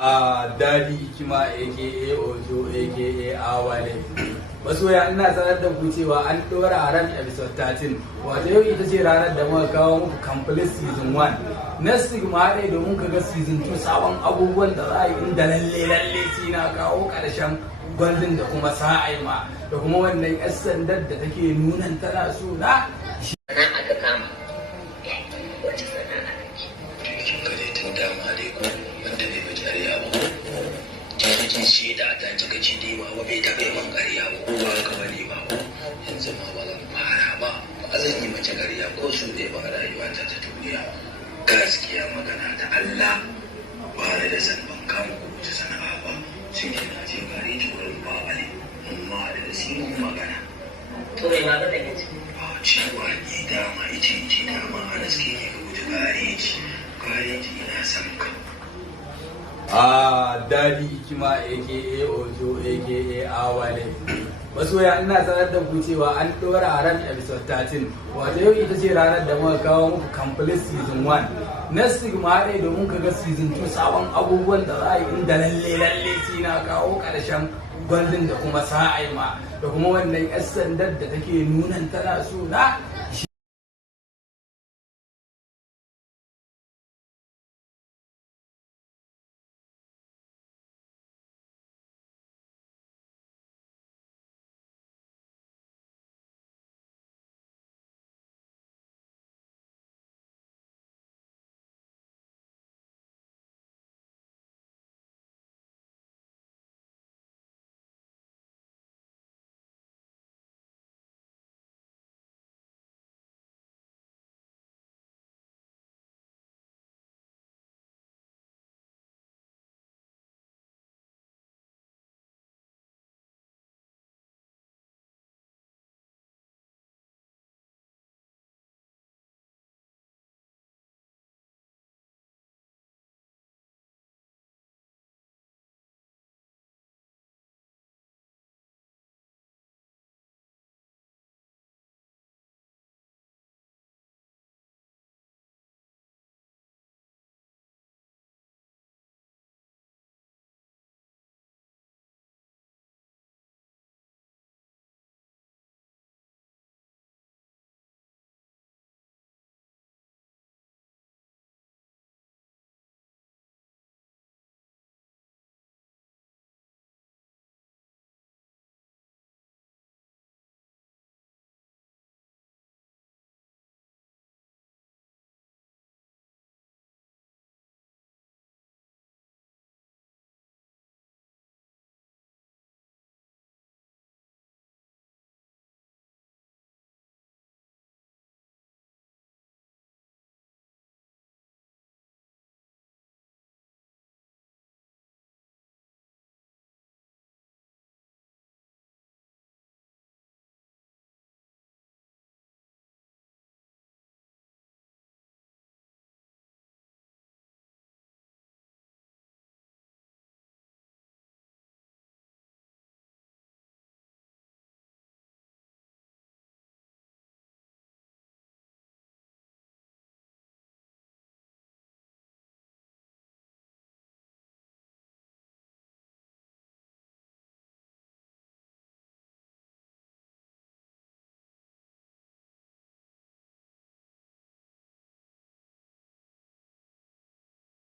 Dadi Hikima aka Ojo aka Awale. Masoya ina sanar da ku cewa an ɗora ran episode 13 wato yau ita ce ranar da muka kawo muku complete season 1. Next week ma haɗe domin ka ga season 2 sabon abubuwan da za a yi inda lalle sai na kawo ƙarshen gwaldin da kuma sa'ai ma da kuma wannan 'yan sandar da take nunan tana so na sana'a ka kama wace sana'a kin gare tun dama dai ko wanda bai bi jariya ba kin ce da ta kika ci dai ba bai taɓa man ƙarya ba ko ba ka bane ba yanzu ma ba zan fara ba ba zan yi mace ƙarya ko su ne ba rayuwa ta duniya gaskiya magana ta Allah ba da san ban kama ko wace sana'a ba sai dai na je gare ki wurin baba ne amma da sirrin magana to mai baba da kace cewa ni dama ita dama a naske ne ga wuce gareji ina son ka Dadi Hikima aka Ojo aka Awale. Masoya ina sanar da ku cewa an ɗora ran episode 13 wato yau ita ce ranar da muka kawo muku complete season 1. Next week ma haɗe domin ka ga season 2 sabon abubuwan da za a yi inda lalle sai na kawo ƙarshen gwaldin da kuma sa'ai ma da kuma wannan 'yan sandar da take nunan tana so na